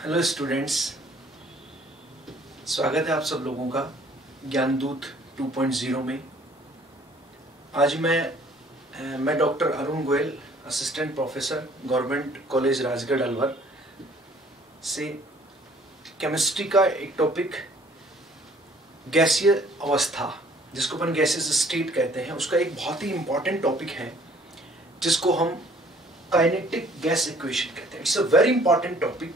Hello students, स्वागत है आप सब लोगों का ज्ञानदूत 2.0 में। आज मैं doctor Arun Goyal, assistant professor government college Rajgarh Alwar से केमिस्ट्री का एक टॉपिक गैसीय अवस्था, जिसको अपन गैसेस स्टेट कहते हैं, उसका एक बहुत ही इंपॉर्टेंट टॉपिक है जिसको हम काइनेटिक गैस इक्वेशन कहते हैं। It's a very important topic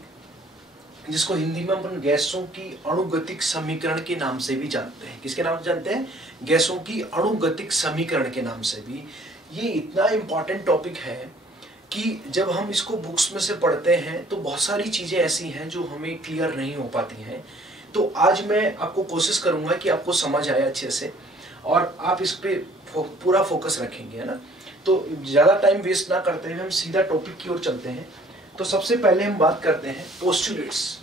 जिसको हिंदी में अपन गैसों की अणुगतिक समीकरण के नाम से भी जानते हैं। किसके नाम से जानते हैं? गैसों की अणुगतिक समीकरण के नाम से भी। ये इतना इंपॉर्टेंट टॉपिक है कि जब हम इसको बुक्स में से पढ़ते हैं तो बहुत सारी चीजें ऐसी हैं जो हमें क्लियर नहीं हो पाती हैं। तो आज मैं आपको कोशिश करूंगा कि आपको समझ आए अच्छे से और आप इस पे पूरा फोकस रखेंगे, है ना। तो ज्यादा टाइम वेस्ट ना करते हुए हम सीधा टॉपिक की ओर चलते हैं। तो सबसे पहले हम बात करते हैं पोस्टुलेट्स।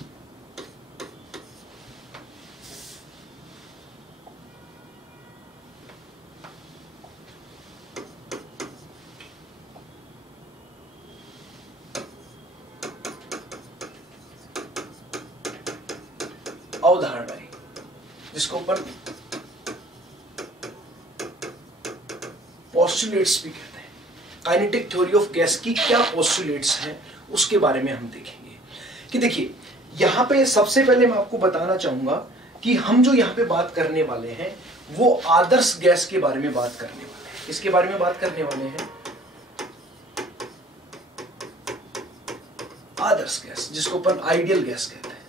अवधारणाएं, जिसको अपन पोस्टुलेट्स भी कहते हैं। काइनेटिक थ्योरी ऑफ गैस की क्या पोस्टुलेट्स हैं उसके बारे में हम देखेंगे। कि देखिए, यहां पे सबसे पहले मैं आपको बताना चाहूंगा कि हम जो यहां पे बात करने वाले हैं वो आदर्श गैस के बारे में बात करने वाले हैं। किसके बारे में बात करने वाले हैं? आदर्श गैस, जिसको अपन आइडियल गैस कहते हैं।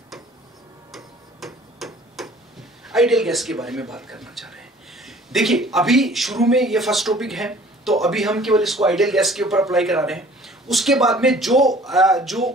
आइडियल गैस के बारे में बात करना चाह रहे हैं। देखिए, अभी शुरू में ये फर्स्ट टॉपिक है तो अभी हम केवल इसको आइडियल गैस के ऊपर अप्लाई करा रहे हैं। उसके बाद में जो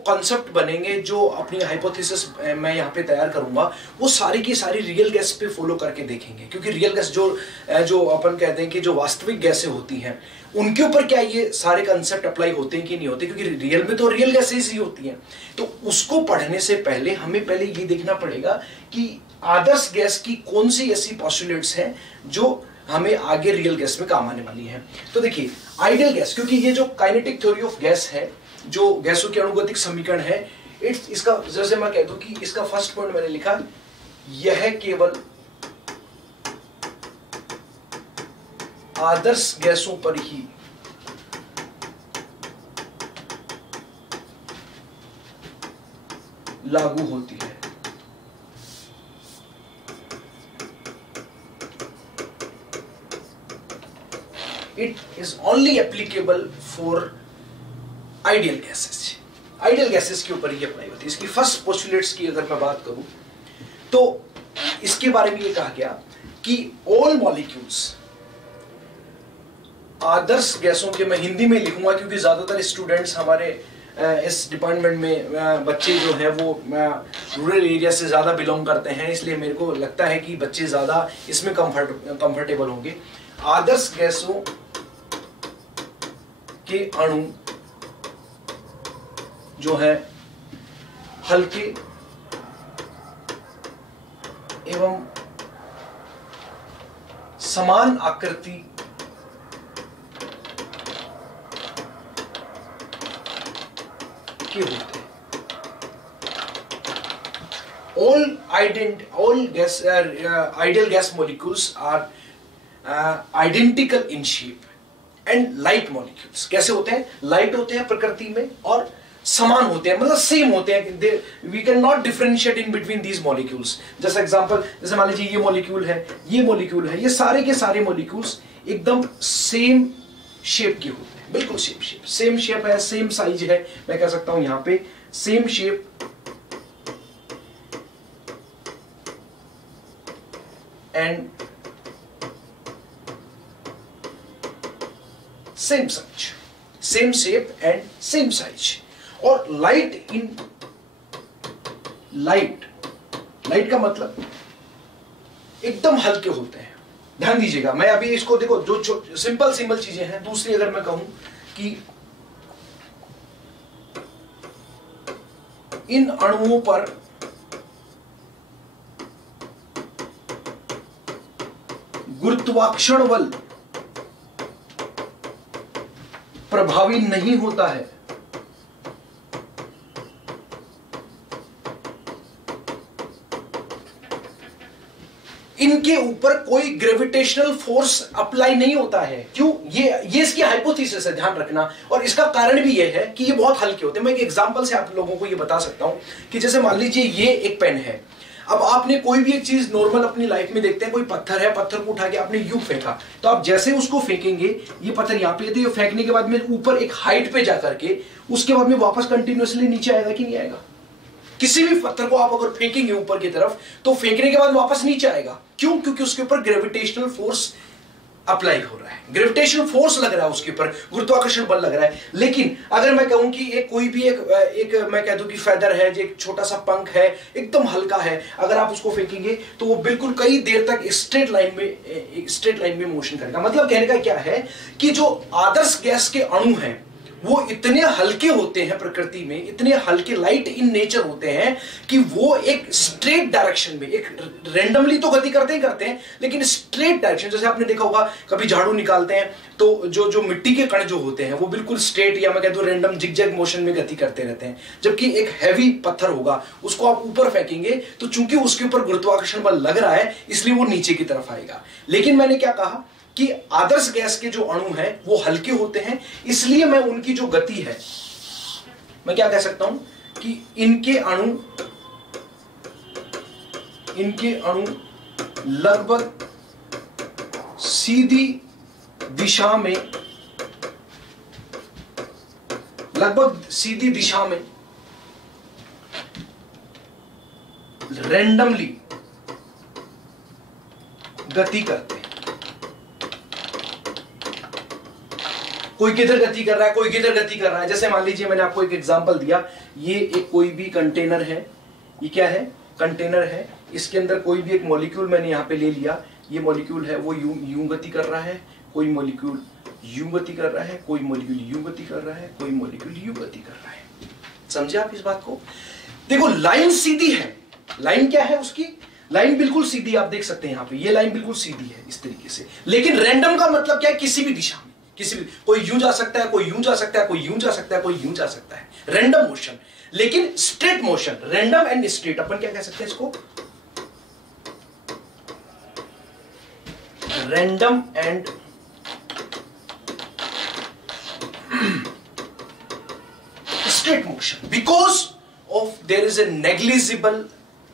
कॉन्सेप्ट बनेंगे, जो अपनी हाइपोथेसिस मैं यहाँ पे तैयार करूंगा, वो सारी की सारी रियल गैस पे फॉलो करके देखेंगे। क्योंकि रियल गैस जो अपन कहते हैं कि जो वास्तविक गैसें होती हैं, उनके ऊपर क्या ये सारे कंसेप्ट अप्लाई होते हैं कि नहीं होते, क्योंकि रियल में तो रियल गैसेस ही होती हैं। तो उसको पढ़ने से पहले हमें पहले ये देखना पड़ेगा कि आदर्श गैस की कौन सी ऐसी पोस्टुलेट्स हैं जो हमें आगे रियल गैस में काम आने वाली है। तो देखिए, आइडियल गैस, क्योंकि ये जो काइनेटिक थ्योरी ऑफ गैस है, जो गैसों के अणुगतिक समीकरण है, इसका जैसे मैं कह दूं कि इसका फर्स्ट पॉइंट मैंने लिखा, यह केवल आदर्श गैसों पर ही लागू होती है। It is only applicable for ideal gases। Ideal gases के ऊपर ही अप्लाई होती है। इसकी फर्स्ट पोस्टुलेट्स की अगर मैं बात करूं तो इसके बारे में ये कहा गया कि ऑल मॉलिक्यूल्स, आदर्श गैसों के, मैं हिंदी में लिखूंगा क्योंकि ज्यादातर स्टूडेंट्स हमारे इस डिपार्टमेंट में बच्चे जो हैं वो रूरल एरिया से ज्यादा बिलोंग करते हैं, इसलिए मेरे को लगता है कि बच्चे ज्यादा इसमें कंफर्टेबल होंगे। आदर्श गैसों के अणु जो है हल्के एवं समान आकृति के होते हैं। Ideal gas molecules are identical in shape and light molecules। कैसे होते हैं? लाइट होते हैं प्रकृति में और समान होते हैं, मतलब सेम होते हैं। We can not differentiate in between these molecules. जैसे एग्जांपल, जैसे मान लीजिए ये मॉलिक्यूल है, ये मॉलिक्यूल है, ये सारे के सारे मॉलिक्यूल्स एकदम सेम शेप के होते हैं, बिल्कुल सेम शेप है, सेम साइज है। मैं कह सकता हूं यहां पे same shape and same size, same shape and same size. और लाइट का मतलब एकदम हल्के होते हैं। ध्यान दीजिएगा, मैं अभी इसको देखो, जो सिंपल चीजें हैं। दूसरी अगर मैं कहूं कि इन अणुओं पर गुरुत्वाकर्षण बल प्रभावी नहीं होता है, इनके ऊपर कोई ग्रेविटेशनल फोर्स अप्लाई नहीं होता है। क्यों? ये इसकी हाइपोथेसिस है, ध्यान रखना। और इसका कारण भी ये है कि ये बहुत हल्के होते हैं। मैं एक एग्जांपल से आप लोगों को ये बता सकता हूं कि जैसे मान लीजिए ये एक पेन है। अब आपने कोई भी एक चीज नॉर्मल अपनी लाइफ में देखते हैं, कोई पत्थर है, पत्थर को उठा के आपने यूं फेंका, तो आप जैसे उसको फेंकेंगे, ये पत्थर यहां पे तो ये फेंकने के बाद में ऊपर एक हाइट पे जाकर के उसके बाद में वापस कंटिन्यूअसली नीचे आएगा कि नहीं आएगा? किसी भी पत्थर को आप अगर फेंकेंगे ऊपर की तरफ तो फेंकने के बाद वापस नीचे आएगा। क्यों? क्योंकि उसके ऊपर ग्रेविटेशनल फोर्स अप्लाई हो रहा है, ग्रेविटेशनल फोर्स लग रहा है उसके ऊपर, गुरुत्वाकर्षण बल लग रहा है। लेकिन अगर मैं कहूं कि एक कोई भी एक मैं कह दूं कि फेदर है, जो एक छोटा सा पंख है, एकदम हल्का है, अगर आप उसको फेंकेंगे तो वो बिल्कुल कई देर तक स्ट्रेट लाइन में मोशन करेगा। मतलब कहने का क्या है कि जो आदर्श गैस के अणु हैं वो इतने हल्के होते हैं प्रकृति में, इतने हल्के लाइट इन नेचर होते हैं कि वो एक स्ट्रेट डायरेक्शन में, एक रेंडमली तो गति करते ही करते हैं लेकिन स्ट्रेट डायरेक्शन, जैसे आपने देखा होगा कभी झाड़ू निकालते हैं तो जो मिट्टी के कण जो होते हैं वो बिल्कुल स्ट्रेट या मैं कह दूं रैंडम जिगजैग मोशन में गति करते रहते हैं। जबकि एक हैवी पत्थर होगा, उसको आप ऊपर फेंकेंगे तो चूंकि उसके ऊपर गुरुत्वाकर्षण बल लग रहा है इसलिए वो नीचे की तरफ आएगा। लेकिन मैंने क्या कहा कि आदर्श गैस के जो अणु हैं वो हल्के होते हैं, इसलिए मैं उनकी जो गति है, मैं क्या कह सकता हूं कि इनके अणु लगभग सीधी दिशा में रैंडमली गति करते हैं। कोई किधर गति कर रहा है, कोई किधर गति कर रहा है। जैसे मान लीजिए मैंने आपको एक एग्जांपल दिया, ये एक कोई भी कंटेनर है, ये क्या है? कंटेनर है। इसके अंदर कोई भी एक मॉलिक्यूल मैंने यहां पे ले लिया, ये मॉलिक्यूल है वो यूं गति कर रहा है, कोई मॉलिक्यूल यूं गति कर रहा है, कोई मॉलिक्यूल यूं गति कर रहा है, कोई मॉलिक्यूल यूं गति कर रहा है। समझे आप इस बात को? देखो लाइन सीधी है, लाइन क्या है उसकी? लाइन बिल्कुल सीधी, आप देख सकते हैं यहां पे ये लाइन बिल्कुल सीधी है इस तरीके से। लेकिन रैंडम का मतलब क्या है? किसी भी दिशा में, किसी भी, कोई यूं जा सकता है, कोई यूं जा सकता है, कोई यूं जा सकता है, कोई यूं जा सकता है, रैंडम मोशन। लेकिन straight motion, random and straight, अपन क्या कह सकते हैं इसको? Random and straight motion because of there is a negligible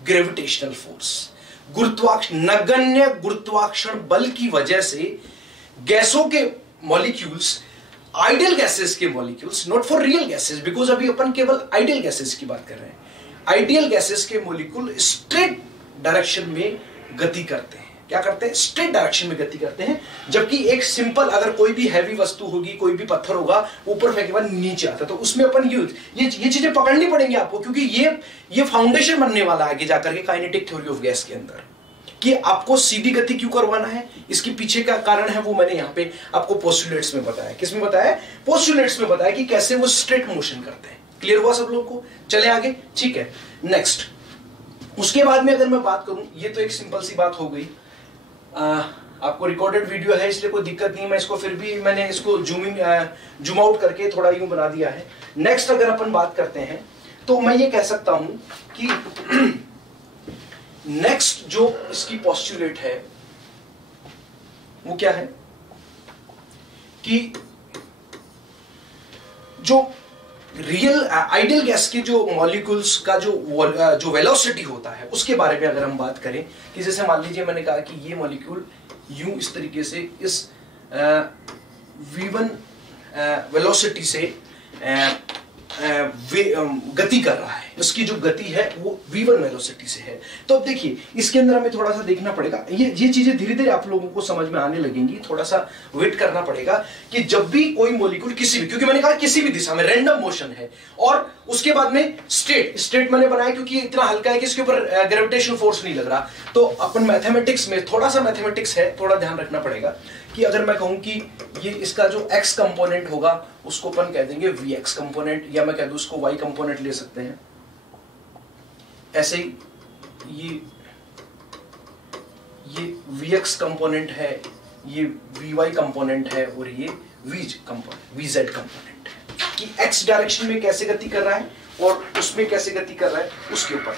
gravitational force. नगण्य गुरुत्वाकर्षण बल की वजह से गैसों के मॉलिक्यूल्स, आइडियल गैसेस के molecules, not for real gases, because अभी अपन केवल आइडियल गैसेस की बात कर रहे हैं, आइडियल गैसेस के मॉलिक्यूल स्ट्रेट डायरेक्शन में गति करते हैं। क्या करते हैं? स्ट्रेट डायरेक्शन में गति करते हैं। जबकि एक सिंपल, अगर कोई भी हैवी वस्तु होगी, कोई भी पत्थर होगा, ऊपर फेंके बाद नीचे आता है, तो उसमें अपन ये चीजें पकड़नी पड़ेंगी आपको, क्योंकि ये फाउंडेशन बनने वाला है आगे जाकर के काइनेटिक थ्योरी ऑफ गैस के अंदर, कि आपको सीधी गति क्यों करवाना है। इसके पीछे का कारण है वो मैंने यहां पे आपको पोस्टुलेट्स में बताया। किसमें बताया? पोस्टुलेट्स में बताया कि कैसे वो स्ट्रेट मोशन करते हैं। क्लियर हुआ सब लोग को? चले आगे, ठीक है। नेक्स्ट, उसके बाद में अगर मैं बात करूं, ये तो एक सिंपल सी बात हो गई। आपको रिकॉर्डेड वीडियो है इसलिए कोई दिक्कत नहीं, मैं इसको फिर भी मैंने इसको जूम आउट करके थोड़ा यूं बना दिया है। नेक्स्ट अगर अपन बात करते हैं तो मैं ये कह सकता हूं कि नेक्स्ट जो इसकी पोस्टुलेट है वो क्या है कि जो रियल आइडियल गैस के जो मॉलिक्यूल्स का जो वेलोसिटी होता है उसके बारे में अगर हम बात करें कि जैसे मान लीजिए मैंने कहा कि ये मॉलिक्यूल यूं इस तरीके से इस v1 वेलोसिटी से गति कर रहा है, उसकी जो गति है वो v1 वेलोसिटी से है। तो अब देखिए इसके अंदर हमें थोड़ा सा देखना पड़ेगा, ये चीजें धीरे धीरे आप लोगों को समझ में आने लगेंगी, थोड़ा सा वेट करना पड़ेगा कि जब भी कोई मॉलिक्यूल किसी भी, क्योंकि मैंने कहा किसी भी दिशा में रैंडम मोशन है, और उसके बाद में स्ट्रेट मैंने बनाया क्योंकि इतना हल्का है कि इसके ऊपर ग्रेविटेशनल फोर्स नहीं लग रहा। तो अपन मैथमेटिक्स में, थोड़ा सा मैथमेटिक्स है, थोड़ा ध्यान रखना पड़ेगा कि अगर मैं कहूं कि ये इसका जो x कंपोनेंट होगा उसको अपन कह देंगे vx कंपोनेंट, या मैं कह दूं उसको y कंपोनेंट ले सकते हैं। ऐसे ही ये vx कंपोनेंट है, ये vy कंपोनेंट है, और ये vz कंपोनेंट है कि x डायरेक्शन में कैसे गति कर रहा है और उसमें कैसे गति कर रहा है उसके ऊपर।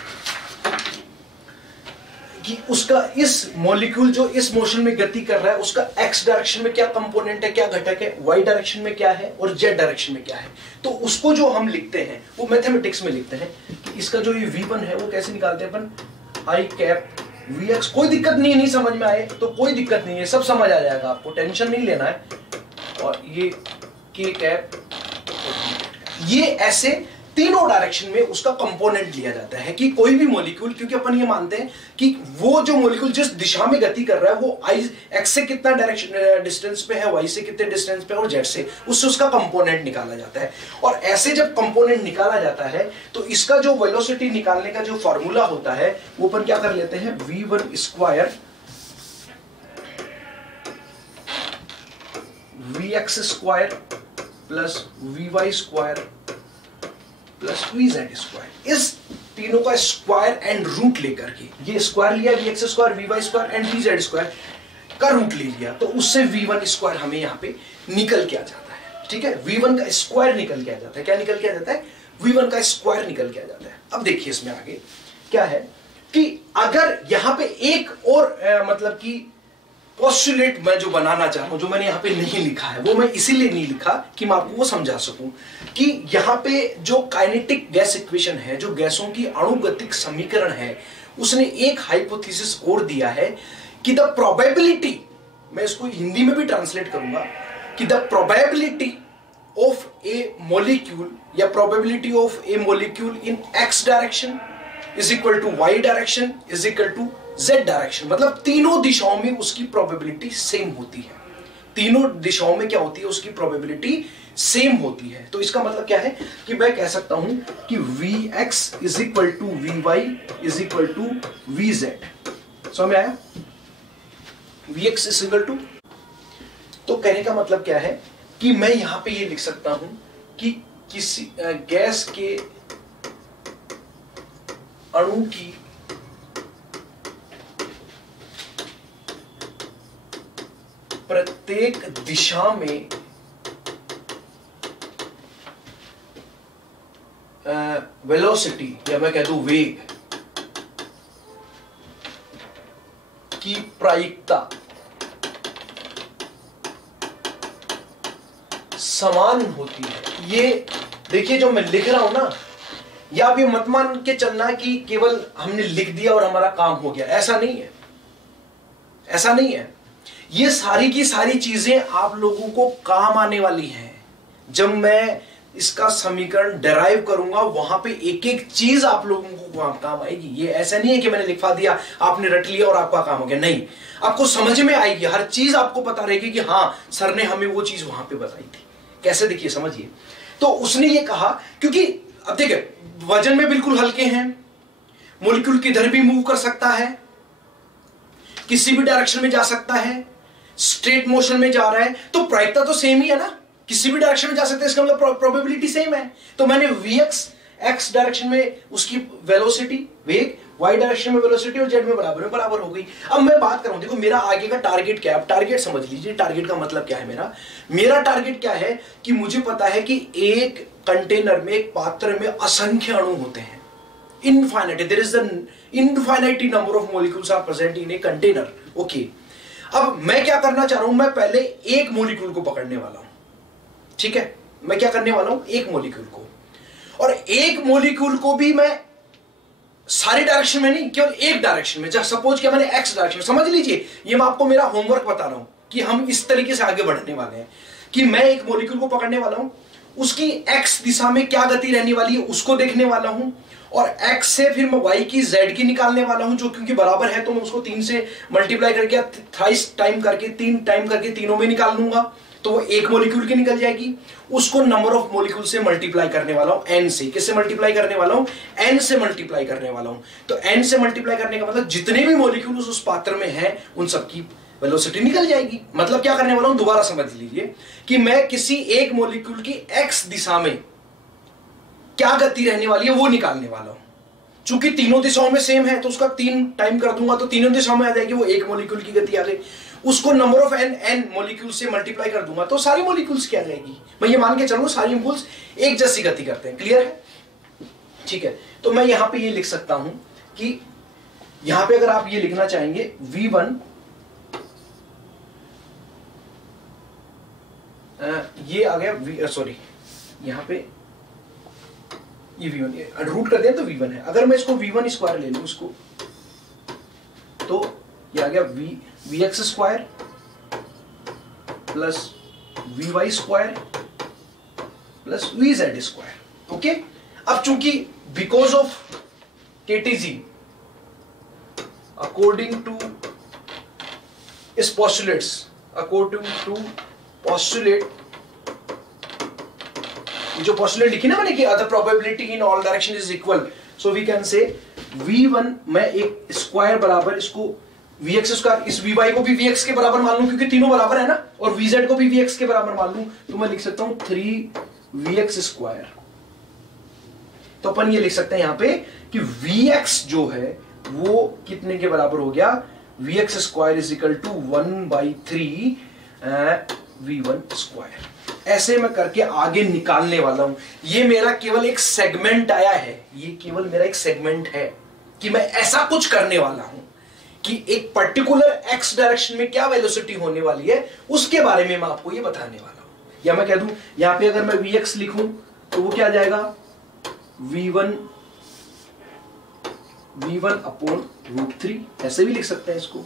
कि उसका इस मॉलिक्यूल जो इस मोशन में गति कर रहा है उसका एक्स डायरेक्शन में क्या कंपोनेंट है, क्या घटक है, वाई डायरेक्शन में क्या है और जेड डायरेक्शन में क्या है। तो उसको जो हम लिखते हैं वो मैथमेटिक्स में लिखते हैं कि इसका जो ये v1 है वो कैसे निकालते हैं अपन, आई कैप vx। कोई दिक्कत नहीं है, नहीं समझ में आए तो कोई दिक्कत नहीं है, सब समझ आ जाएगा, आपको टेंशन नहीं लेना है। और ये k कैप, ये ऐसे तीनों डायरेक्शन में उसका कंपोनेंट लिया जाता है कि कोई भी मॉलिक्यूल, क्योंकि अपन ये मानते हैं कि वो जो मॉलिक्यूल जिस दिशा में गति कर रहा है वो आई एक्स से कितना डायरेक्शन डिस्टेंस पे है, वाई से कितने डिस्टेंस पे और जेड से, उससे उसका कंपोनेंट निकाला जाता है। और ऐसे जब कंपोनेंट निकाला जाता है तो इसका जो वेलोसिटी निकालने का जो फॉर्मूला होता है वो अपन क्या कर लेते हैं, v1 square vx square plus vy square plus vz square, इस तीनों का स्क्वायर एंड रूट लेकर के, ये स्क्वायर लिया vx square vy square and vz square का रूट ले लिया, तो उससे v1 स्क्वायर हमें यहाँ पे निकल के आ जाता है। ठीक है, v1 का स्क्वायर निकल के आ जाता है। क्या निकल के आ जाता है, v1 का स्क्वायर निकल के आ जाता है। अब देखिए इसमें आगे क्या है कि अगर यहाँ पे एक और मतलब कि पोस्टुलेट मैं जो बनाना चाह रहा हूं, जो मैंने यहाँ पे नहीं लिखा है, वो मैं इसीलिए नहीं लिखा कि मैं आपको वो समझा सकूं कि यहाँ पे जो काइनेटिक गैस इक्वेशन है, जो गैसों की अणुगतिक समीकरण है, उसने एक हाइपोथेसिस और दिया है कि द प्रोबेबिलिटी, मैं इसको हिंदी में भी ट्रांसलेट करूंगा कि the probability of a molecule या probability of a molecule in x direction is equal to y direction is equal to z direction, मतलब तीनों दिशाओं में उसकी प्रोबेबिलिटी सेम होती है। तीनों दिशाओं में क्या होती है, उसकी प्रोबेबिलिटी सेम होती है। तो इसका मतलब क्या है कि मैं कह सकता हूं कि vx is equal to vy is equal to vz। समझ में आया, vx इज इक्वल टू, तो कहने का मतलब क्या है कि मैं यहां पे ये लिख सकता हूं कि किसी गैस के अणु की प्रत्येक दिशा में वेलोसिटी या मैं कह दूं वेग की प्रायिकता समान होती है। ये देखिए जो मैं लिख रहा हूं ना, या आप ये मत मान के चलना कि केवल हमने लिख दिया और हमारा काम हो गया, ऐसा नहीं है, ऐसा नहीं है। ये सारी की सारी चीजें आप लोगों को काम आने वाली हैं। जब मैं इसका समीकरण डेराइव करूंगा वहां पे एक एक चीज आप लोगों को काम आएगी। ये ऐसा नहीं है कि मैंने लिखवा दिया, आपने रट लिया और आपका काम हो गया, नहीं, आपको समझ में आएगी, हर चीज आपको पता रहेगी कि हाँ सर ने हमें वो चीज वहां पे बताई थी। कैसे, देखिए समझिए। तो उसने ये कहा, क्योंकि अब देखिए वजन में बिल्कुल हल्के हैं, मॉलिक्यूल किधर भी मूव कर सकता है, किसी भी डायरेक्शन में जा सकता है, स्ट्रेट मोशन में जा रहा है, तो प्रायिकता तो सेम ही है ना, किसी भी डायरेक्शन में जा सकते हैं, इसका मतलब प्रोबेबिलिटी सेम है। तो मैंने vx x डायरेक्शन में उसकी वेलोसिटी वेग, y डायरेक्शन में वेलोसिटी और z में बराबर हो गई। अब मैं बात कर रहा हूं, देखो मेरा आगे का टारगेट क्या है, अब टारगेट समझ लीजिए। टारगेट का मतलब क्या है, मेरा टारगेट क्या है कि मुझे पता है कि एक कंटेनर में, एक पात्र में असंख्य अणु होते हैं, infinite, there is an infinite number of molecules are present in a container. Okay, अब मैं क्या करना चाह रहा हूं, मैं पहले एक मॉलिक्यूल को पकड़ने वाला हूं। ठीक है, मैं क्या करने वाला हूं, एक मॉलिक्यूल को, और एक मॉलिक्यूल को भी मैं सारे डायरेक्शन में नहीं, केवल एक डायरेक्शन में, जैसे सपोज कि मैंने एक्स डायरेक्शन में, समझ लीजिए ये मैं आपको मेरा होमवर्क बता रहा हूं कि हम इस तरीके से आगे बढ़ने वाले हैं कि मैं एक मॉलिक्यूल को पकड़ने वाला हूं, उसकी एक्स दिशा में क्या गति रहने वाली है उसको देखने वाला हूं, और x से फिर मैं y की z की निकालने वाला हूं, जो क्योंकि बराबर है तो मैं उसको 3 से मल्टीप्लाई करके, थ्राइस टाइम करके, 3 टाइम करके तीनों में निकाल लूंगा, तो वो एक मॉलिक्यूल की निकल जाएगी। उसको नंबर ऑफ मॉलिक्यूल से मल्टीप्लाई करने वाला हूं, n से। किससे मल्टीप्लाई करने वाला हूं, n से मल्टीप्लाई करने वाला हूं। तो n से मल्टीप्लाई करने का मतलब जितने भी मॉलिक्यूल उस पात्र में हैं उन सबकी वेलोसिटी निकल जाएगी। मतलब क्या करने वाला हूं, दोबारा समझ लीजिए कि मैं किसी एक मॉलिक्यूल की x दिशा में क्या गति रहने वाली है वो निकालने वाला हूं। चूंकि तीनों दिशाओं में सेम है तो उसका 3 टाइम कर दूंगा तो तीनों दिशाओं में आ जाएगी, वो एक मॉलिक्यूल की गति आ गई। उसको नंबर ऑफ n मॉलिक्यूल से मल्टीप्लाई कर दूंगा तो सारी मॉलिक्यूल्स क्या आ जाएगी। मैं ये मान के चलूं सारी मॉलिक्यूल्स एक जैसी गति करते हैं। क्लियर है, ठीक है। तो मैं यहां पे ये लिख सकता हूं कि यहां पे अगर आप ये लिखना चाहेंगे V1, ये आ गया सॉरी यहां पे ये V1 रूट कर दिया तो V1 है। अगर मैं इसको V1 स्क्वायर ले लूं उसको, तो ये आ गया VX square plus VY square plus VZ square. Okay, अब चूंकि because of KTG according to इस postulates, अकॉर्डिंग टू postulate, जो postulate लिखी ना मैंने कि other probability in all direction is equal, so we can say V1 मैं एक स्क्वायर बराबर इसको VX स्क्वायर, इस VY को भी VX के बराबर मान लूं क्योंकि तीनों बराबर है ना, और VZ को भी VX के बराबर मान लूं, तो मैं लिख सकता हूं 3VX स्क्वायर। तो अपन ये लिख सकते हैं यहां पे कि VX जो है वो कितने के बराबर हो गया, VX square is equal to 1/3 V1 square. ऐसे मैं करके आगे निकालने वाला हूं। ये मेरा केवल एक सेगमेंट आया है, ये केवल मेरा एक सेगमेंट है कि मैं ऐसा कुछ करने वाला हूं कि एक पर्टिकुलर x डायरेक्शन में क्या वेलोसिटी होने वाली है उसके बारे में मैं आपको ये बताने वाला हूं। या मैं कह दूं यहां पे अगर मैं Vx लिखूं तो वो क्या आ जाएगा, V1 अपॉन √3, ऐसे भी लिख सकते हैं इसको।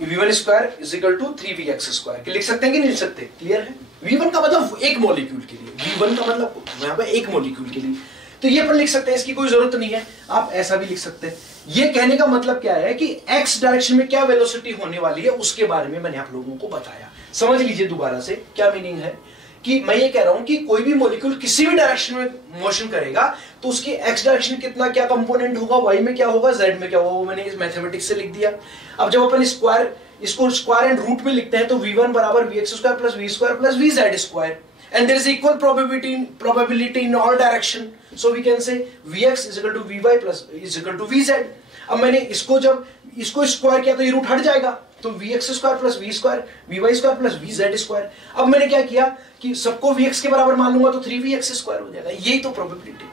V1 square is equal to 3VX square लिख सकते हैं कि नहीं लिख सकते, क्लियर है। V1 का मतलब एक मॉलिक्यूल के लिए, V1 का मतलब यहां पे एक मॉलिक्यूल के लिए, तो ये अपन लिख सकते हैं, इसकी कोई जरूरत नहीं है, आप ऐसा भी लिख सकते हैं। ये कहने का मतलब क्या है कि x डायरेक्शन में क्या वेलोसिटी होने वाली है उसके बारे में मैंने आप लोगों को बताया। समझ लीजिए दोबारा से क्या मीनिंग है कि मैं ये कह रहा हूं कि कोई भी मॉलिक्यूल किसी भी डायरेक्शन में मोशन करेगा तो उसकी x डायरेक्शन कितना क्या कंपोनेंट होगा, y में क्या होगा, z में क्या होगा, वो मैंने इस मैथमेटिक्स से लिख दिया। अब जब अपन इसको स्क्वायर एंड रूट में लिखते हैं तो V1 बराबर VX square plus V square plus VZ square, and there is equal probability in all direction, so we can say Vx is equal to Vy plus is equal to Vz। अब मैंने इसको जब इसको square किया तो ये root हट जाएगा, तो Vx square plus V square Vy square plus Vz square. अब मैंने क्या किया कि सबको Vx के बराबर मान लूंगा तो 3Vx स्क्वायर हो जाएगा। यही तो प्रोबेबिलिटी थी।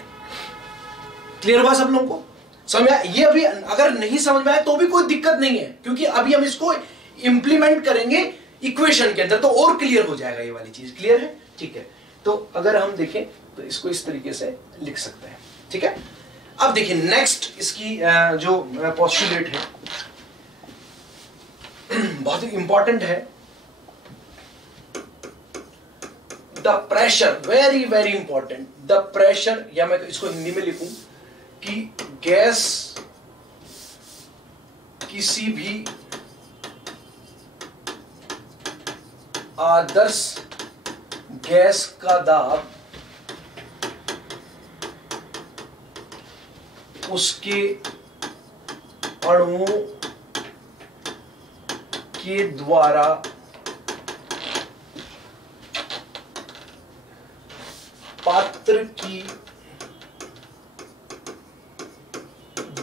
क्लियर हुआ सब लोगों को, समझ आया? ये अभी अगर नहीं समझ में आया तो भी कोई दिक्कत नहीं है, क्योंकि अभी हम इसको इंप्लीमेंट करेंगे इक्वेशन के अंदर तो और क्लियर हो जाएगा ये वाली चीज। क्लियर है, ठीक है। तो अगर हम देखें तो इसको इस तरीके से लिख सकते हैं, ठीक है। अब देखिए नेक्स्ट इसकी जो पोस्टुलेट है बहुत ही इंपॉर्टेंट है। The pressure, very very important, the pressure, या मैं इसको हिंदी में लिखूं कि गैस किसी भी आदर्श गैस का दाब उसके अणुओं के द्वारा पात्र की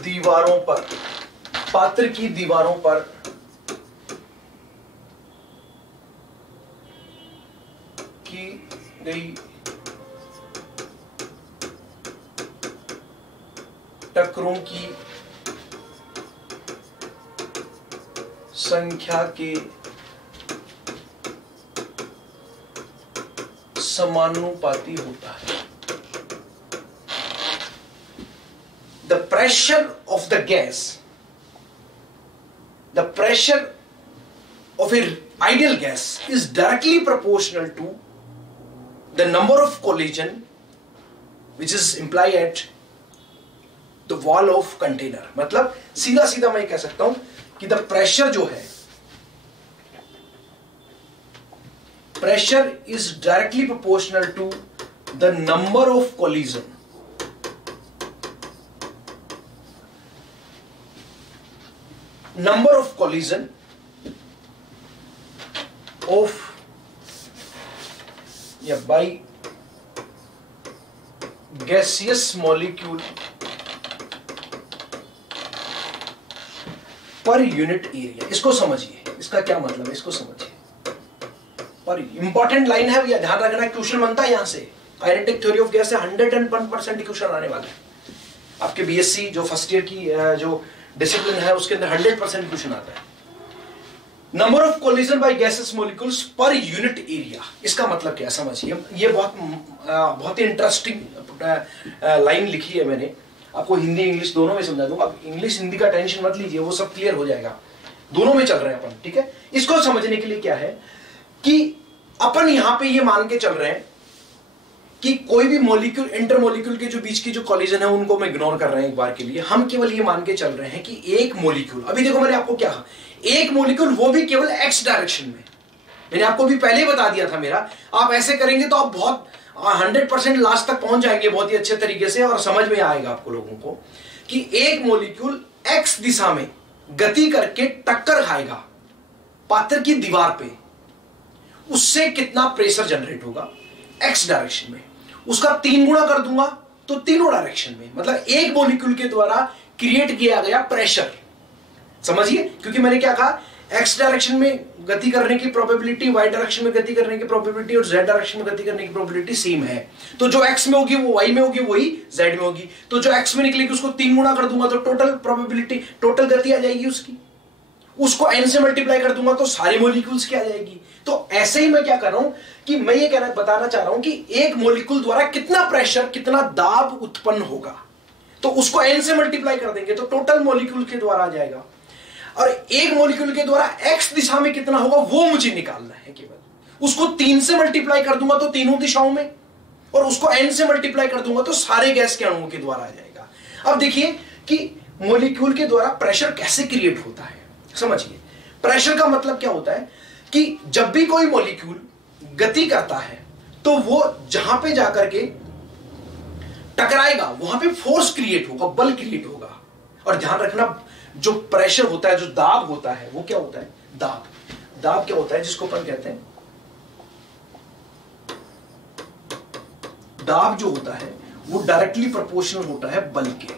दीवारों पर की गई टक्करों की संख्या के समानुपाती होता है। The pressure of the gas, the pressure of an ideal gas is directly proportional to the number of collision which is implied at the wall of container। मतलब सीधा सीधा मैं कह सकता हूं कि the pressure जो है, pressure is directly proportional to the number of collision of by gaseous molecule पर यूनिट एरिया। इसको समझिए, इसका क्या मतलब है, इसको समझिए। पर इंपॉर्टेंट लाइन है, भैया ध्यान रखना, क्वेश्चन बनता है यहां से। काइनेटिक थ्योरी ऑफ गैस से 101% क्वेश्चन आने वाला है। आपके बीएससी जो फर्स्ट ईयर की जो डिसिप्लिन है उसके अंदर 100% क्वेश्चन आता है। Number of collision by gases molecules per unit area, इसका मतलब क्या समझिए। ये बहुत ही इंटरेस्टिंग लाइन लिखी है मैंने, आपको हिंदी इंग्लिश दोनों में समझा दूंगा। आप इंग्लिश हिंदी का टेंशन मत लीजिए, वो सब क्लियर हो जाएगा, दोनों में चल रहे हैं अपन, ठीक है। इसको समझने के लिए क्या है कि अपन यहां पे ये मान के चल रहे हैं कि कोई भी मॉलिक्यूल, इंटरमॉलिक्यूल के जो बीच की जो कॉलिजन है उनको हम इग्नोर कर रहे हैं एक बार के लिए। हम केवल ये मान के चल रहे हैं कि एक मॉलिक्यूल, अभी देखो मैंने आपको क्या कहा, एक मॉलिक्यूल वो भी केवल एक्स डायरेक्शन में, मैंने आपको भी पहले ही बता दिया था मेरा। आप ऐसे करेंगे तो आप बहुत 100% लास्ट तक पहुंच जाएंगे बहुत ही अच्छे तरीके से, और समझ में आएगा आपको लोगों को कि एक मॉलिक्यूल एक्स दिशा में गति करके टक्कर खाएगा पात्र की दीवार पे, उससे कितना प्रेशर जनरेट होगा एक्स डायरेक्शन में, उसका 3 गुना कर दूंगा तो तीनों डायरेक्शन में, मतलब एक मॉलिक्यूल के द्वारा क्रिएट किया गया प्रेशर, समझिए। क्योंकि मैंने क्या कहा, एक्स डायरेक्शन में गति करने की प्रोबेबिलिटी, वाई डायरेक्शन में गति करने की प्रोबेबिलिटी और जेड डायरेक्शन में गति करने की प्रोबेबिलिटी सेम है। तो जो एक्स में होगी वो वाई में होगी, वही जेड में होगी। तो जो एक्स में निकलेगी उसको 3 गुना कर दूंगा तो टोटल प्रोबेबिलिटी, टोटल गति आ जाएगी उसकी। उसको n से मल्टीप्लाई कर दूंगा तो सारे मॉलिक्यूल्स की आ जाएगी। तो ऐसे ही मैं क्या कर रहा हूं कि मैं ये बताना चाह रहा हूं कि एक मॉलिक्यूल द्वारा कितना प्रेशर, कितना दाब उत्पन्न होगा, तो उसको n से मल्टीप्लाई कर देंगे तो टोटल मॉलिक्यूल के द्वारा आ जाएगा। और एक मॉलिक्यूल के द्वारा x दिशा में कितना होगा वो मुझे निकालना है केवल। उसको 3 से मल्टीप्लाई कर दूंगा तो तीनों दिशाओं में, और उसको n से मल्टीप्लाई कर दूंगा तो सारे गैस के अणुओं के द्वारा आ जाएगा। अब देखिए कि मॉलिक्यूल के द्वारा प्रेशर कैसे क्रिएट होता है, समझिए। प्रेशर का मतलब क्या होता है कि जब भी कोई मॉलिक्यूल गति करता है तो वो जहां पे जाकर के टकराएगा वहां पे फोर्स क्रिएट होगा, बल क्रिएट होगा। और ध्यान रखना, जो प्रेशर होता है, जो दाब होता है, वो क्या होता है, दाब। दाब क्या होता है, जिसको अपन कहते हैं, दाब जो होता है वो डायरेक्टली प्रोपोर्शनल होता है बल के।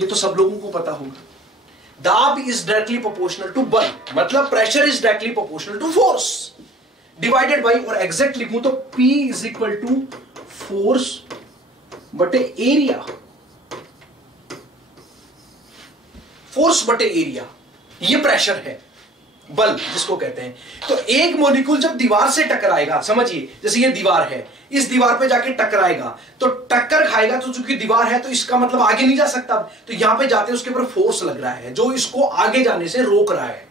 ये तो सब लोगों को पता होगा। दाब इज डायरेक्टली प्रोपोर्शनल टू बल, मतलब pressure is directly proportional to force divided by, और एग्जैक्ट लिखूं तो P is equal to force बटे एरिया, फोर्स बटे एरिया, ये प्रेशर है, बल जिसको कहते हैं। तो एक मॉलिक्यूल जब दीवार से टकराएगा, समझिए जैसे ये दीवार है, इस दीवार पे जाके टकराएगा तो टक्कर खाएगा, तो चूंकि दीवार है तो इसका मतलब आगे नहीं जा सकता, तो यहां पे जाते उसके ऊपर फोर्स लग रहा है जो इसको आगे जाने से रोक रहा है,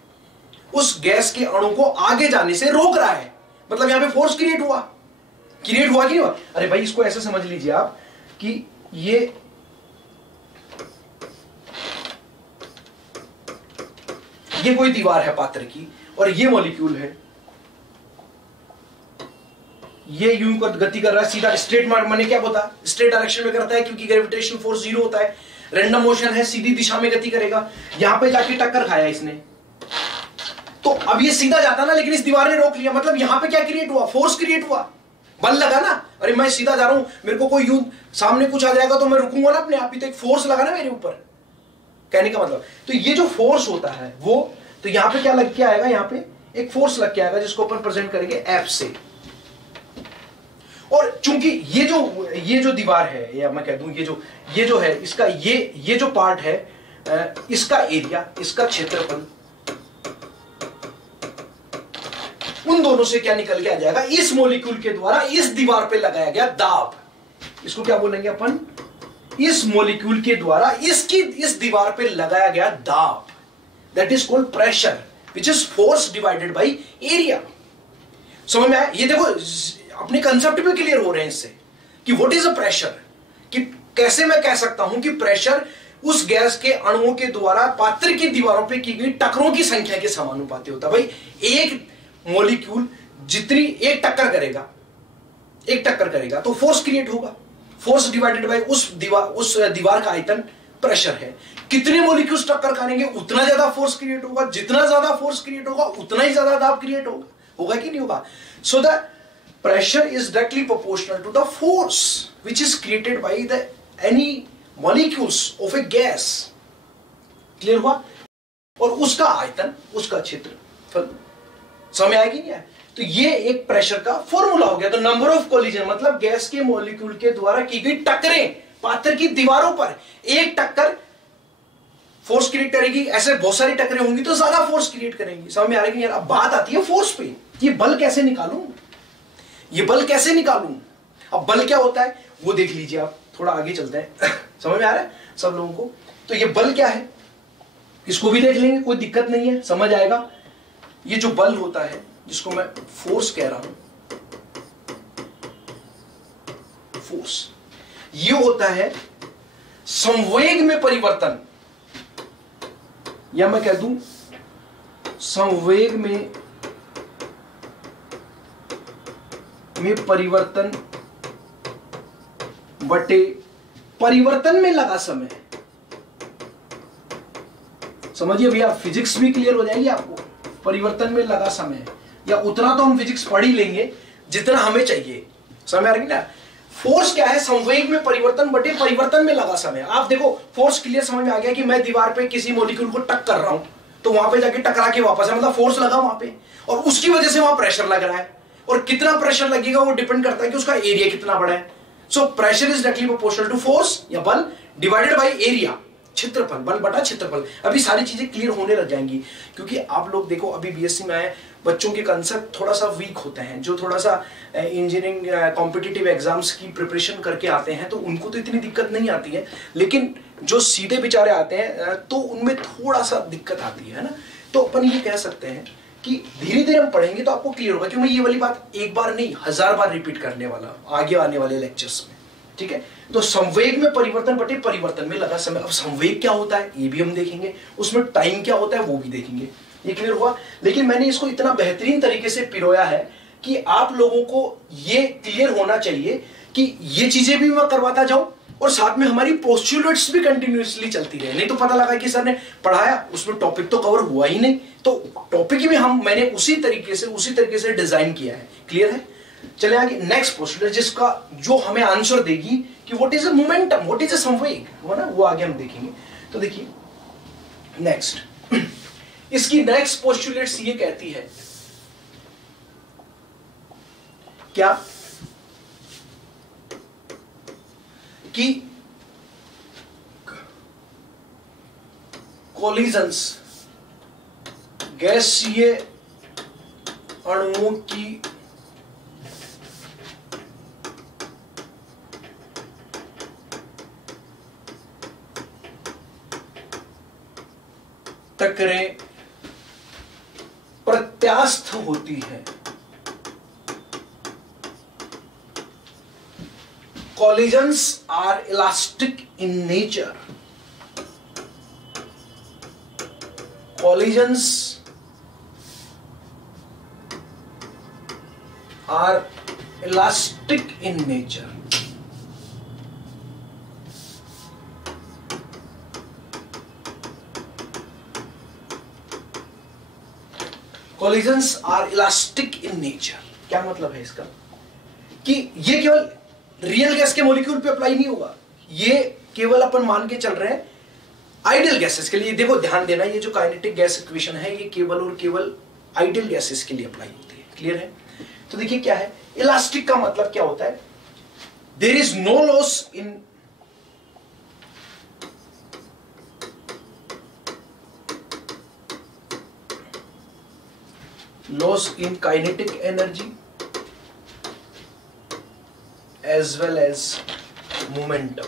उस गैस के अणु को आगे जाने से रोक रहा है। मतलब यहां पे फोर्स क्रिएट हुआ कि नहीं हुआ। अरे भाई इसको ऐसे समझ लीजिए आप कि ये कोई दीवार है पात्र की, और ये मॉलिक्यूल है, ये यूं गति कर रहा है सीधा स्ट्रेट माने क्या होता है, स्ट्रेट डायरेक्शन में करता है क्योंकि ग्रेविटेशनल फोर्स 0 होता है। रैंडम मोशन है, सीधी दिशा में गति करेगा। यहां पे जाके टक्कर खाया इसने, तो अब ये सीधा जाता ना, लेकिन इस दीवार ने रोक लिया, मतलब यहां पे क्या क्रिएट हुआ, फोर्स क्रिएट हुआ, बल लगा ना। अरे मैं सीधा जा रहा हूं, मेरे को कोई यूं सामने कुछ आ जाएगा तो मैं रुकूंगा ना अपने आप ही, तो एक फोर्स लगा ना मेरे ऊपर, कहने का मतलब। तो ये जो फोर्स होता है वो, तो यहां पे क्या लग के आएगा, यहां पे एक फोर्स लग के आएगा जिसको अपन प्रेजेंट करेंगे F से। और चूंकि ये जो दीवार है, या मैं कह दूं ये जो है इसका ये जो पार्ट है, इसका एरिया, इसका क्षेत्रफल, उन दोनों से क्या निकल के आ जाएगा, इस मॉलिक्यूल के द्वारा इस दीवार पे लगाया गया दाब, इसको क्या बोलेंगे अपन, इस मॉलिक्यूल के द्वारा इस दीवार पे लगाया गया दाब, that is called pressure, which is force divided by area. समझ में आया? ये देखो अपने कंसेप्ट भी क्लियर हो रहे हैं इससे कि व्हाट इज अ प्रेशर, कि कैसे मैं कह सकता हूं कि प्रेशर उस गैस के अणुओं के द्वारा पात्र की दीवारों पे की गई टक्करों की संख्या के समानुपाती होता है। भाई एक मॉलिक्यूल जितनी एक टक्कर करेगा तो फोर्स क्रिएट होगा, फोर्स डिवाइडेड बाय उस दीवार का आयतन प्रेशर है। कितने मॉलिक्यूल्स टक्कर खाएंगे उतना ज्यादा फोर्स क्रिएट होगा, जितना ज्यादा फोर्स क्रिएट होगा उतना ही ज्यादा दाब क्रिएट होगा कि नहीं होगा। So the pressure is directly proportional to the force which is created by the any molecules of a gas. Clear हुआ? और उसका आयतन, उसका क्षेत्रफल, समझ आएगी नहीं आए? तो ये एक प्रेशर का फॉर्मूला हो गया। तो नंबर ऑफ कोलिजन मतलब गैस के मॉलिक्यूल के द्वारा की गई टक्करें पात्र की दीवारों पर एक टक्कर फोर्स क्रिएट करेगी, ऐसे बहुत सारी टक्करें होंगी तो ज्यादा फोर्स क्रिएट करेंगी। समझ में आ रही है यार? अब बात आती है फोर्स पे, ये बल कैसे निकालूं, ये बल कैसे निकालूं? अब बल क्या होता है वो देख लीजिए आप, थोड़ा आगे चलते हैं। समझ में आ रहा है सब लोगों को? तो ये बल क्या है इसको भी देख लेंगे, कोई दिक्कत नहीं है, समझ आएगा। ये जो बल होता है जिसको मैं फोर्स कह रहा हूं, फोर्स, ये होता है संवेग में परिवर्तन, या मैं कह दूं संवेग में परिवर्तन बटे परिवर्तन में लगा समय। समझिए भैया, फिजिक्स भी क्लियर हो जाएगी आपको। परिवर्तन में लगा समय, या उतना तो हम फिजिक्स पढ़ ही लेंगे जितना हमें चाहिए। समझ आ रही ना? फोर्स क्या है? संवेग में परिवर्तन बटे परिवर्तन में लगा समय। आप देखो फोर्स क्लियर समझ में आ गया कि मैं दीवार पे किसी मॉलिक्यूल को टक कर रहा हूं तो वहां पे जाके टकरा के वापस है, मतलब फोर्स लगा वहां पे, और उसकी वजह से वहां प्रेशर लग रहा है। और कितना प्रेशर लगेगा वो डिपेंड करता है कि उसका एरिया कितना बड़ा है। So pressure is directly proportional to force या बल डिवाइडेड बाय एरिया, क्षेत्रफल, बल बटा क्षेत्रफल। अभी सारी चीजें क्लियर होने लग जाएंगी, क्योंकि आप लोग देखो अभी बीएससी में आए, बच्चों के कंसेप्ट थोड़ा सा वीक होते हैं, जो थोड़ा सा इंजीनियरिंग कॉम्पिटिटिव एग्जाम्स की प्रिपरेशन करके आते हैं तो उनको तो इतनी दिक्कत नहीं आती है, लेकिन जो सीधे बेचारे आते हैं तो उनमें थोड़ा सा दिक्कत आती है ना। तो अपन ये कह सकते हैं कि धीरे धीरे हम पढ़ेंगे तो आपको क्लियर होगा, क्योंकि मैं ये वाली बात एक बार नहीं 1000 बार रिपीट करने वाला आगे आने वाले लेक्चर्स में, ठीक है। तो संवेग में परिवर्तन बटे परिवर्तन में लगा समय। अब संवेग क्या होता है ये भी हम देखेंगे, उसमें टाइम क्या होता है वो भी देखेंगे, ये क्लियर हुआ। लेकिन मैंने इसको इतना बेहतरीन तरीके से पिरोया है कि आप लोगों को ये क्लियर होना चाहिए कि ये चीजें भी मैं करवाता जाऊं और साथ में हमारी पोस्टुलेट्स भी कंटिन्यूअसली चलती रहे। नहीं तो पता लगा कि सर ने पढ़ाया उसमें टॉपिक तो कवर हुआ ही नहीं, तो टॉपिक भी मैंने उसी तरीके से डिजाइन किया है। क्लियर है? चले आगे नेक्स्ट पोस्टुलेट, जिसका जो हमें आंसर देगी कि what is a momentum, what is a संवेग, है ना, वो आगे हम देखेंगे। तो देखिए नेक्स्ट, इसकी नेक्स्ट पोस्टुलेट्स ये कहती है क्या कि कोलिजन्स गैसीय अणुओं की टकरें प्रत्यास्थ होती है। Collisions are elastic in nature. Collisions are elastic in nature. Collisions are elastic in nature. क्या मतलब है इसका? कि ये केवल रियल गैस के मॉलिक्यूल पे अप्लाई नहीं होगा, ये केवल अपन मान के चल रहे हैं आइडियल गैसेस के लिए। देखो ध्यान देना, ये जो काइनेटिक गैस इक्वेशन है ये केवल और केवल आइडियल गैसेस के लिए अप्लाई होती है। क्लियर है? तो देखिए क्या है इलास्टिक का मतलब, क्या होता है? There is no loss in kinetic energy as well as momentum।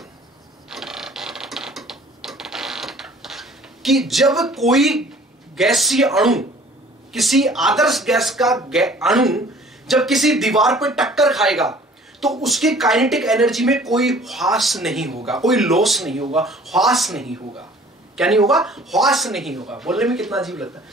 कि जब कोई गैसीय अणु, किसी आदर्श गैस का अणु जब किसी दीवार पर टक्कर खाएगा तो उसकी काइनेटिक एनर्जी में कोई ह्रास नहीं होगा, कोई लॉस नहीं होगा, ह्रास नहीं होगा। क्या नहीं होगा? ह्रास नहीं होगा। बोलने में कितना अजीब लगता है।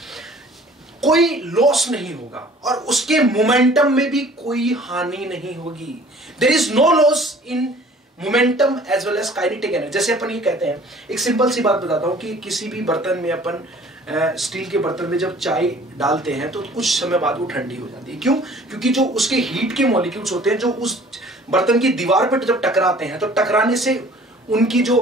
कोई लॉस नहीं होगा और उसके मोमेंटम में भी कोई हानि नहीं होगी। There is no loss in momentum as well as kinetic energy. जैसे अपन ये कहते हैं, एक सिंपल सी बात बताता हूं कि किसी भी बर्तन में अपन स्टील के बर्तन में जब चाय डालते हैं तो कुछ समय बाद वो ठंडी हो जाती है। क्यों? क्योंकि जो उसके हीट के मॉलिक्यूल्स होते हैं जो उस बर्तन की दीवार पर जब टकराते हैं तो टकराने से उनकी जो,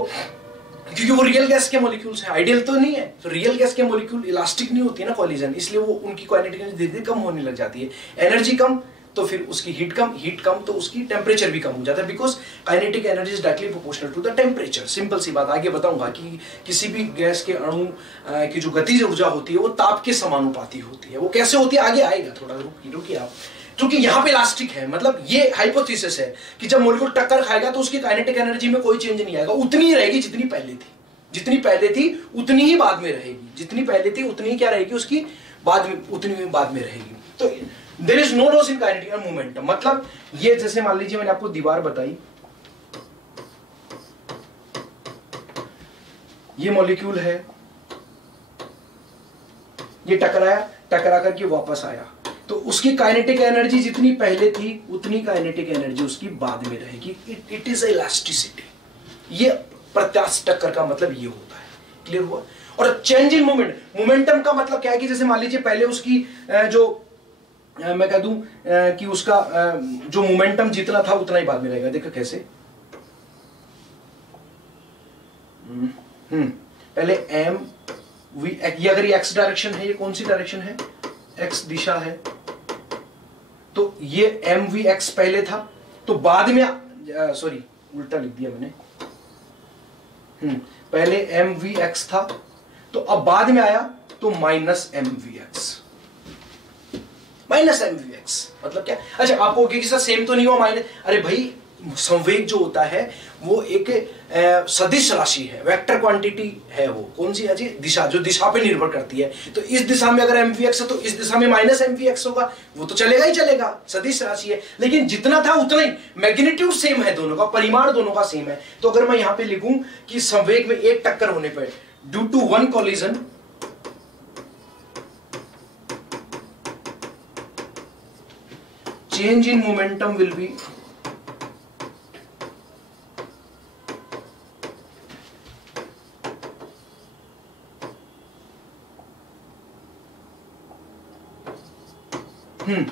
क्योंकि वो रियल गैस के मॉलिक्यूल्स हैं, आइडियल तो नहीं है, तो रियल गैस के मॉलिक्यूल इलास्टिक नहीं होती है ना कॉलिजन, इसलिए वो उनकी काइनेटिक एनर्जी धीरे धीरे कम होने लग जाती है। एनर्जी कम तो फिर उसकी हीट कम तो उसकी टेम्परेचर भी कम हो जाता है, because kinetic energy is directly proportional to the temperature. Simple सी बात, आगे बताऊंगा कि किसी भी गैस के अणु की जो गतिज ऊर्जा होती है वो ताप के समानुपाती होती है। वो कैसे होती है आगे आएगा, थोड़ा रुकिए आप, क्योंकि यहाँ पे इलास्टिक है, मतलब ये हाइपोथेसिस है कि जब मॉलिक्यूल टक्कर खाएगा तो उसकी काइनेटिक एनर्जी में कोई चेंज नहीं आएगा, उतनी ही रहेगी जितनी पहले थी, जितनी पहले थी उतनी ही बाद में रहेगी, जितनी पहले थी उतनी ही क्या रहेगी उसकी बाद में, उतनी ही बाद में रहेगी। तो there is no loss in kinetic momentum. मतलब ये जैसे मान लीजिए मैंने आपको दीवार बताई, ये मॉलिक्यूल है, ये टकरा करके वापस आया, तो उसकी काइनेटिक एनर्जी जितनी पहले थी उतनी काइनेटिक एनर्जी उसकी बाद में रहेगी। It is elasticity. ये प्रत्यास्थ टक्कर का मतलब ये होता है। क्लियर हुआ? और चेंज इन मोमेंटम का मतलब क्या है कि जैसे मान लीजिए पहले उसकी जो मैं कह दूं कि उसका जो मोमेंटम जितना था उतना ही बाद में रहेगा। देखो कैसे, पहले एम वी, ये अगर ये एक्स डायरेक्शन है, ये कौन सी डायरेक्शन है, एक्स दिशा है, तो ये एम वी एक्स पहले था, तो बाद में सॉरी उल्टा लिख दिया मैंने, पहले एम वी एक्स था तो अब बाद में आया तो minus M V X, minus M V X मतलब क्या? अच्छा आपको कि सर सेम तो नहीं हुआ माइनस, अरे भाई संवेग जो होता है वो एक सदिश राशि है, वेक्टर क्वांटिटी है, वो कौन सी है जी, दिशा, जो दिशा पे निर्भर करती है। तो इस दिशा में अगर एम वी एक्स है तो इस दिशा में माइनस एम वी एक्स होगा, वो तो चलेगा ही चलेगा, सदिश राशि है। लेकिन जितना था उतना ही, मैग्नीट्यूड सेम है दोनों का, परिमाण दोनों का सेम है। तो अगर मैं यहां पे लिखूं कि संवेग में एक टक्कर होने पर due to one collision change in momentum will be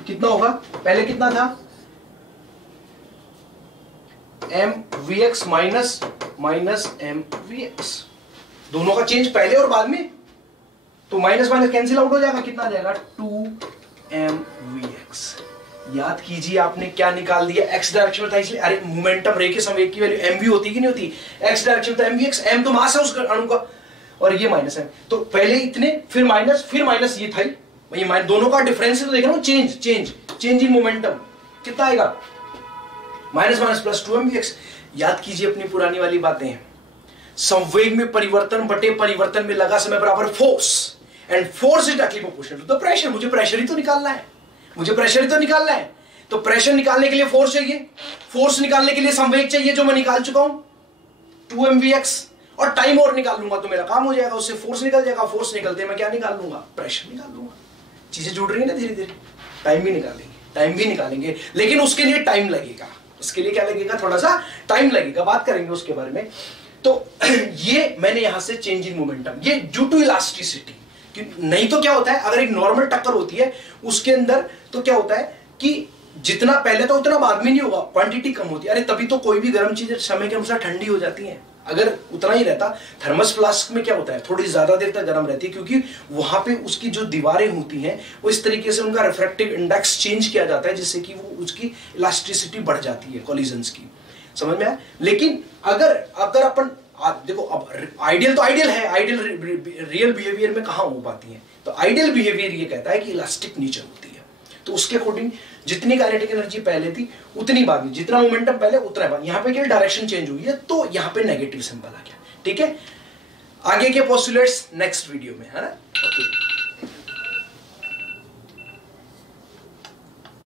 कितना होगा, पहले कितना था, M V X minus M V X, दोनों का चेंज पहले और बाद में, तो माइनस माइनस कैंसिल आउट हो जाएगा, कितना आ जाएगा 2 mvx। याद कीजिए आपने क्या निकाल दिया, एक्स डायरेक्शन में था इसलिए, अरे मोमेंटम रे के संवेग की वैल्यू mv होती कि नहीं होती, एक्स डायरेक्शन में था mvx, m तो मास है उस अणु का और ये माइनस है, तो पहले इतने फिर माइनस ये था ही, ये माइनस, दोनों का डिफरेंस तो देख रहा हूं, चेंज इन मोमेंटम कितना आएगा, माइनस माइनस प्लस 2 mvx। याद कीजिए अपनी पुरानी वाली बातें, संवेग में परिवर्तन बटे परिवर्तन में लगा समय बराबर force, and force is directly proportional to the pressure. मुझे प्रेशर ही तो निकालना है, तो प्रेशर निकालने के लिए फोर्स चाहिए, फोर्स निकालने के लिए संवेग चाहिए जो मैं निकाल चुका हूं 2 mvx, और टाइम और निकाल लूंगा तो मेरा काम हो जाएगा, उससे फोर्स निकल जाएगा, फोर्स निकलते मैं क्या निकाल लूंगा, प्रेशर निकाल लूंगा। चीजें जुड़ रही है ना धीरे धीरे, टाइम भी निकालेंगे, लेकिन उसके लिए टाइम लगेगा, उसके लिए क्या लगेगा, थोड़ा सा टाइम लगेगा, बात करेंगे उसके बारे में। तो ये मैंने यहां से चेंज इन मोमेंटम, ये ड्यू टू इलास्टिसिटी, नहीं तो क्या होता है अगर एक नॉर्मल टक्कर होती है उसके अंदर, तो क्या होता है कि जितना पहले तो उतना बाद में नहीं होगा, क्वांटिटी कम होती है। अरे तभी तो कोई भी गर्म चीजें समय के अनुसार ठंडी हो जाती हैं, अगर उतना ही रहता, थर्मस फ्लास्क में क्या होता है थोड़ी ज्यादा देर तक गर्म रहती है, क्योंकि वहां पे उसकी जो दीवारें होती हैं वो इस तरीके से उनका रिफ्रैक्टिव इंडेक्स चेंज किया जाता है जिससे कि वो उसकी इलास्टिसिटी बढ़ जाती है कॉलिजन्स की, समझ में आया। लेकिन अगर अपन देखो, अब आइडियल तो आइडियल है, आइडियल रियल बिहेवियर में कहां हो पाती है, तो आइडियल बिहेवियर ये कहता है कि इलास्टिक नेचर होती है, तो उसके अकॉर्डिंग जितनी काइनेटिक एनर्जी पहले थी उतनी बाद में, जितना मोमेंटम पहले उतना बाद। यहां पे क्या डायरेक्शन चेंज हुई है तो यहां पे नेगेटिव सिंबल आ गया, ठीक है। आगे के पोस्टुलेट्स नेक्स्ट वीडियो में, है ना, ओके।